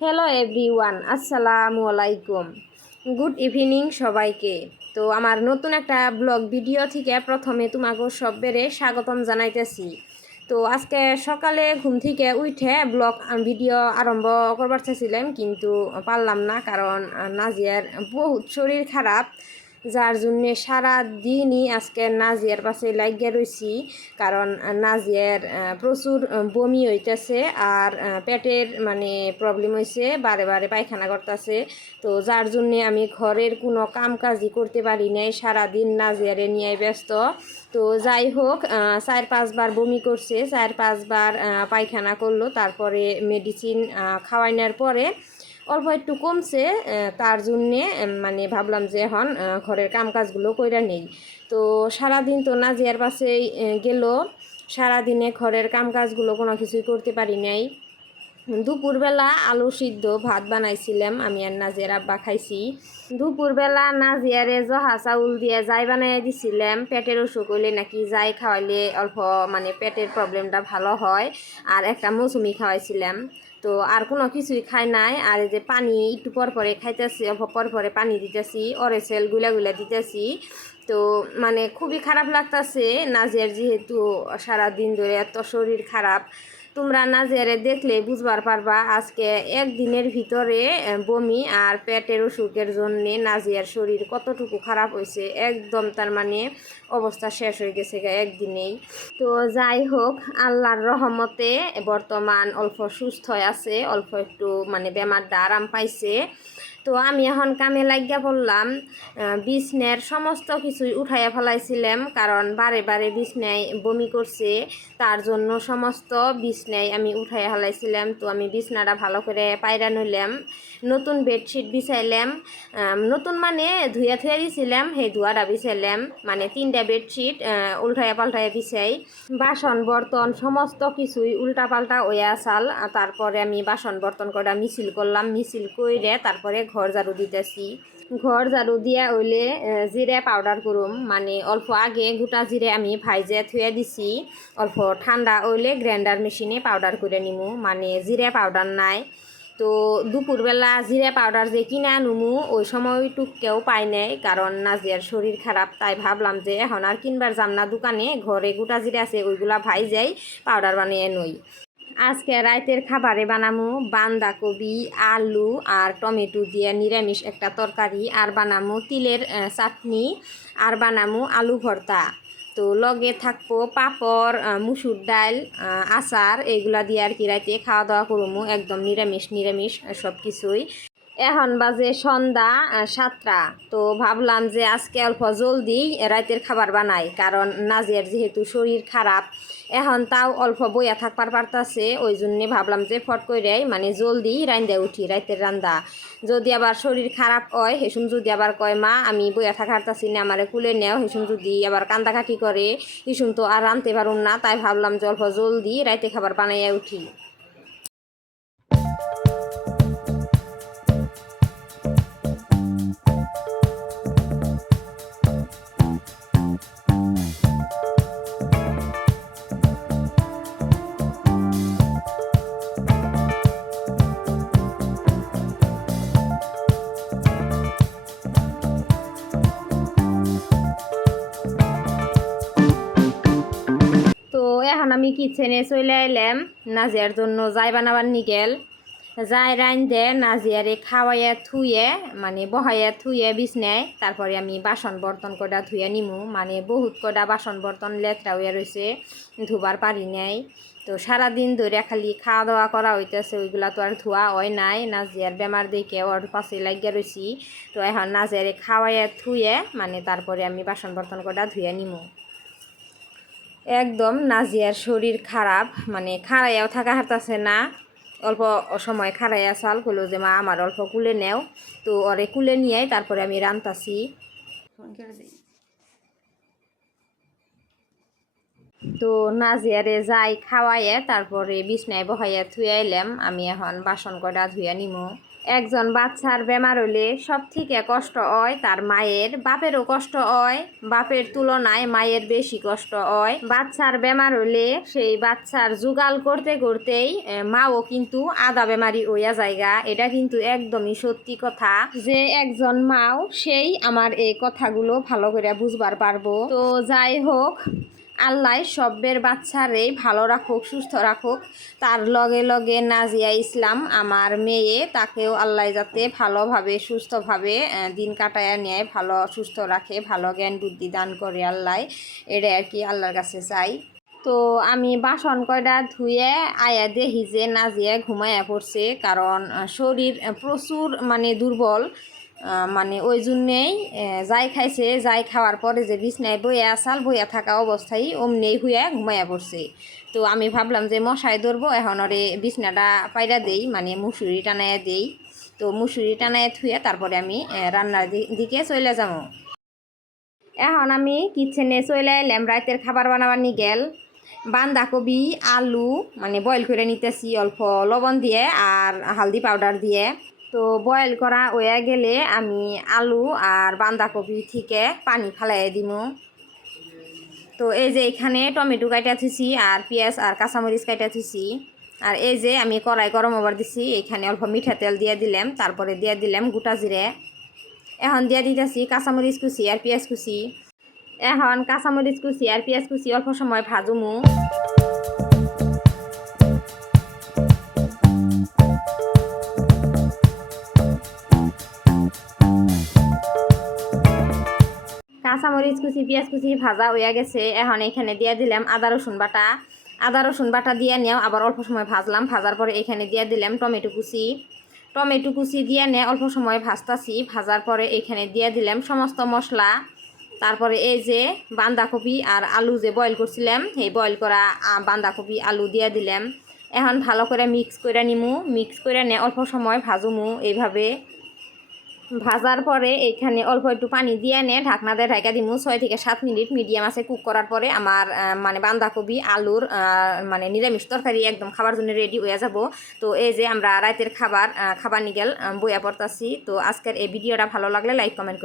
Hello everyone, আসসালামু আলাইকুম। Good evening সবাইকে। তো আমার নতুন একটা ব্লগ ভিডিও থেকে প্রথমে তোমাকে সব্বেরে স্বাগতম জানাইতেছি। তো আজকে সকালে ঘুম থেকে উঠে ব্লগ ভিডিও আরম্ভ করবার চাইছিলাম, কিন্তু পারলাম না, কারণ নাজিয়ার বহুত শরীর খারাপ, যার জন্যে সারা দিনই আজকে নাজিয়ার পাশে লাগিয়ে রয়েছি। কারণ নাজিয়ার প্রচুর বমি হইতেছে আর পেটের মানে প্রবলেম হয়েছে, বারে বারে পায়খানা করতেছে। তো যার জন্যে আমি ঘরের কোনো কাম কাজই করতে পারি নাই, সারাদিন নাজিয়ারে নিয়ে ব্যস্ত। তো যাই হোক, 4-5 বার বমি করছে, 4-5 বার পায়খানা করলো, তারপরে মেডিসিন খাওয়ানোর পরে অল্প একটু কমছে। তার জন্যে মানে ভাবলাম যে এখন ঘরের কাম কাজগুলো কইরা নেই। তো সারাদিন তো নাজিয়ার পাশেই গেল, সারাদিনে ঘরের কাম কাজগুলো কোনো কিছুই করতে পারি নাই। দুপুরবেলা আলু সিদ্ধ ভাত বানাইছিলাম, আমি আর নাজিয়ার আব্বা খাইছি। দুপুরবেলা নাজিয়ারে জহা চাউল দিয়ে যাই বানাই দিছিলাম, পেটের অসুখ হইলে নাকি যাই খাওয়াইলে অল্প মানে পেটের প্রবলেমটা ভালো হয়, আর একটা মৌসুমি খাওয়াইছিলাম। তো আর কোনো কিছুই খাই নাই। আর এই যে পানি একটু পর পরে খাইতেছি, অল্প পর পরে পানি দিতেছি, অরেসেল গুলা গুলা দিতেছি। তো মানে খুবই খারাপ লাগতেছে নাজিয়ার, যেহেতু সারাদিন ধরে এত শরীর খারাপ। তোমরা নাজিয়ারে দেখলে বুঝবার পারবা আজকে একদিনের ভিতরে বমি আর পেটের অসুখের জন্যে নাজিয়ার শরীর কতটুকু খারাপ হয়েছে, একদম তার মানে অবস্থা শেষ হয়ে গেছে একদিনেই। তো যাই হোক, আল্লাহর রহমতে বর্তমান অল্প সুস্থ আছে, অল্প একটু মানে বেমারটা আরাম পাইছে। তো আমি এখন কামে লাগিয়া পড়লাম। বিছনের সমস্ত কিছুই উঠাইয়া ফেলাইছিলাম, কারণ বারে বারে বিছনায় বমি করছে, তার জন্য সমস্ত বিছনায় আমি উঠাইয়া ফেলাইছিলাম। তো আমি বিছনাটা ভালো করে পায়রা নইলাম, নতুন বেডশিট বিছাইলাম। নতুন মানে ধুয়া থুয়া দিছিলাম, সেই ধোয়াটা বিছাইলাম, মানে 3টা বেডশিট উল্টাইয়া পাল্টাইয়া বিছাই। বাসন বর্তন সমস্ত কিছুই উল্টা পাল্টা ওয়া চাল। তারপরে আমি বাসন বর্তন করা মিছিল করলাম, মিছিল কইরে তারপরে ঘর ঝাড়ু দিতেছি। ঘর ঝাড়ু দিয়া হইলে জিরে পাউডার করুম, মানে অল্প আগে গোটা জিরে আমি ভাইজে থুয়ে দিছি, অল্প ঠান্ডা হইলে গ্রাইন্ডার মেশিনে পাউডার করে নিমু, মানে জিরে পাউডার নাই। তো দুপুরবেলা জিরে পাউডার যে কিনে আনুমু ওই সময় টুককেও পাই নাই, কারণ নাজিয়ার শরীর খারাপ। তাই ভাবলাম যে এখন আর কিনবার যাম না দোকানে, ঘরে গোটা জিরে আছে ওইগুলা ভাইজাই পাউডার বানিয়ে নই। আজকে রাতের খাবারে বানামু বান্ধাকপি, আলু আর টমেটো দিয়ে নিরামিষ একটা তরকারি, আর বানামু তিলের চাটনি, আর বানামু আলু ভর্তা। তো লগে থাকবো পাঁপড়, মুসুর ডাল, আচার, এগুলা দিয়ে আর কি রাতে খাওয়া দাওয়া করবো, একদম নিরামিষ নিরামিষ সব কিছুই। এখন বাজে সন্ধ্যা 7টা। তো ভাবলাম যে আজকে অল্প জলদি রাতের খাবার বানাই, কারণ নাজিয়ার যেহেতু শরীর খারাপ, এখন তাও অল্প বইয়া থাকবার পারতাছে, ওই জন্যে ভাবলাম যে ফট করে মানে জলদি রান্দা উঠি রাতের রান্দা। যদি আবার শরীর খারাপ হয়, হেসুম যদি আবার কয় মা আমি বইয়া থাকারতাছি না, আমারে কুলে নেও, হেসুম যদি আবার কান্দাকাটি করে, হেসুম তো আর রানতে পারুম না। তাই ভাবলাম যে অল্প জলদি রাতে খাবার বানাইয়া উঠি। তো এখন আমি কিচেনে চলে আইলাম নাজিয়ার জন্য যাই বানাবার নিকেল। যাই রাইন্দে নাজিয়ারে খাওয়াইয়া থুয়ে মানে বহাইয়া থুয়ে বিছনায়, তারপরে আমি বাসন বর্তন কটা ধুয়ে নিমু, মানে বহুত কটা বাসন বর্তন লেতরা হইয়া রয়েছে, ধুবার পারি নাই। তো সারাদিন ধরে খালি খাওয়া দাওয়া করা হইতেছে, ওইগুলা তো আর ধোয়া হয় নাই, নাজিয়ার বেমার দেখে ওর পাশে লাগিয়া রয়েছি। তো এখন নাজিয়ারে খাওয়াইয়া থুয়ে মানে তারপরে আমি বাসন বর্তন কটা ধুয়ে নিমু। একদম নাজিয়ার শরীর খারাপ, মানে খাড়াইয়াও থাকা হারতাছে না। অল্প সময় খাড়াইয়া চাল কইলো যে মা আমার অল্প কুলে নেও। তো ওরে কুলে নিয়ে তারপরে আমি রান্তাছি। তো নাজিয়ারে যাই খাওয়াইয়ে তারপরে বিছনায় বহাইয়া থুয়ে আইলাম। আমি এখন বাসন কয়টা ধুইয়া নিমু। একজন বাচ্চার বেমার হলে সব থেকে কষ্ট হয় তার মায়ের, বাপেরও কষ্ট হয়, বাপের তুলনায় মায়ের বেশি কষ্ট হয়। বাচ্চার বেমার হলে সেই বাচ্চার জোগাল করতে করতেই মাও কিন্তু আধা বেমারি হইয়া জায়গা। এটা কিন্তু একদমই সত্যি কথা, যে একজন মাও সেই আমার এই কথাগুলো ভালো করে বুঝবার পারবো। তো যাই হোক, আল্লাহ সবের বাচ্চারে ভালো রাখুক, সুস্থ রাখুক। তার লগে লগে নাজিয়া ইসলাম আমার মেয়ে, তাকেও আল্লাহ যাতে ভালোভাবে সুস্থভাবে দিন কাটায় নেয়, ভালো সুস্থ রাখে, ভালো জ্ঞান বুদ্ধি দান করে আল্লাহ। এটা আর কি আল্লাহর কাছে চাই। তো আমি বাসন কয়টা ধুয়ে আয়া দেখি যে নাজিয়া ঘুমাইয়া পড়ছে, কারণ শরীর প্রচুর মানে দুর্বল। মানে ওই জন্যেই যাই খাইছে, যাই খাওয়ার পরে যে বিছনায় বইয়া থাকা অবস্থায় অমনি হুইয়া ঘুমাইয়া পড়ছে। তো আমি ভাবলাম যে মশাই ধরবো, এখন ওরে বিছনাটা পায়রা দেই, মানে মুসুরি টানাইয়া দেই। তো মুসুরি টানাইয়া থুয়ে তারপরে আমি রান্নার দিকে চলে যাবো। এখন আমি কিচেনে চলে এলাম, রাতের খাবার বানাবার নি গেল। বাঁধাকপি আলু মানে বয়েল করে নিতেছি অল্প লবণ দিয়ে আর হালদি পাউডার দিয়ে। তো বয়েল করা হয়ে গেলে আমি আলু আর বাঁধাকপি থেকে পানি ফালাই দিমু। তো এই যে এখানে টমেটো কাটা থুছি আর পেঁয়াজ আর কাঁচামরিচ কাটা থুছি। আর এই যে আমি কড়াই গরম হবার দিছি, এখানে অল্প মিঠা তেল দিয়ে দিলাম, তারপরে দিয়ে দিলাম গোটা জিরে। এখন দিয়ে দিতেছি কাঁচামরিচ কুচি আর পেঁয়াজ কুচি। এখন কাঁচামরিচ কুচি আর পেঁয়াজ কুচি অল্প সময় ভাজুমু। কাঁচামরিচ কুচি পেঁয়াজ কুচি ভাজা হয়ে গেছে, এখন এখানে দিয়ে দিলাম আদা রসুন বাটা। আদা রসুন বাটা দিয়ে নিয়েও আবার অল্প সময় ভাজলাম, ভাজার পরে এখানে দিয়ে দিলাম টমেটো কুচি। টমেটো কুচি দিয়ে নিয়ে অল্প সময় ভাজতাছি, ভাজার পরে এখানে দিয়ে দিলাম সমস্ত মশলা। তারপরে এই যে বাঁধাকপি আর আলু যে বয়েল করছিলাম, এই বয়েল করা বাঁধাকপি আলু দিয়ে দিলাম। এখন ভালো করে মিক্স করে নিমু, মিক্স করে নিয়ে অল্প সময় ভাজুমু। এইভাবে ভাজার পরে এখানে অল্প একটু পানি দিয়ে নিয়ে ঢাকনা দিয়ে ঢাকা দিমু 6 থেকে 7 মিনিট মিডিয়াম আছে কুক করার পরে আমার মানে বাঁধাকপি আলুর মানে নিরামিষ তরকারি একদম খাবার জন্য রেডি হয়ে যাব। তো এই যে আমরা রাতের খাবার নিগেল বইয়া পড়তাছি। তো আজকের এই ভিডিওটা ভালো লাগলে লাইক কমেন্ট করুন।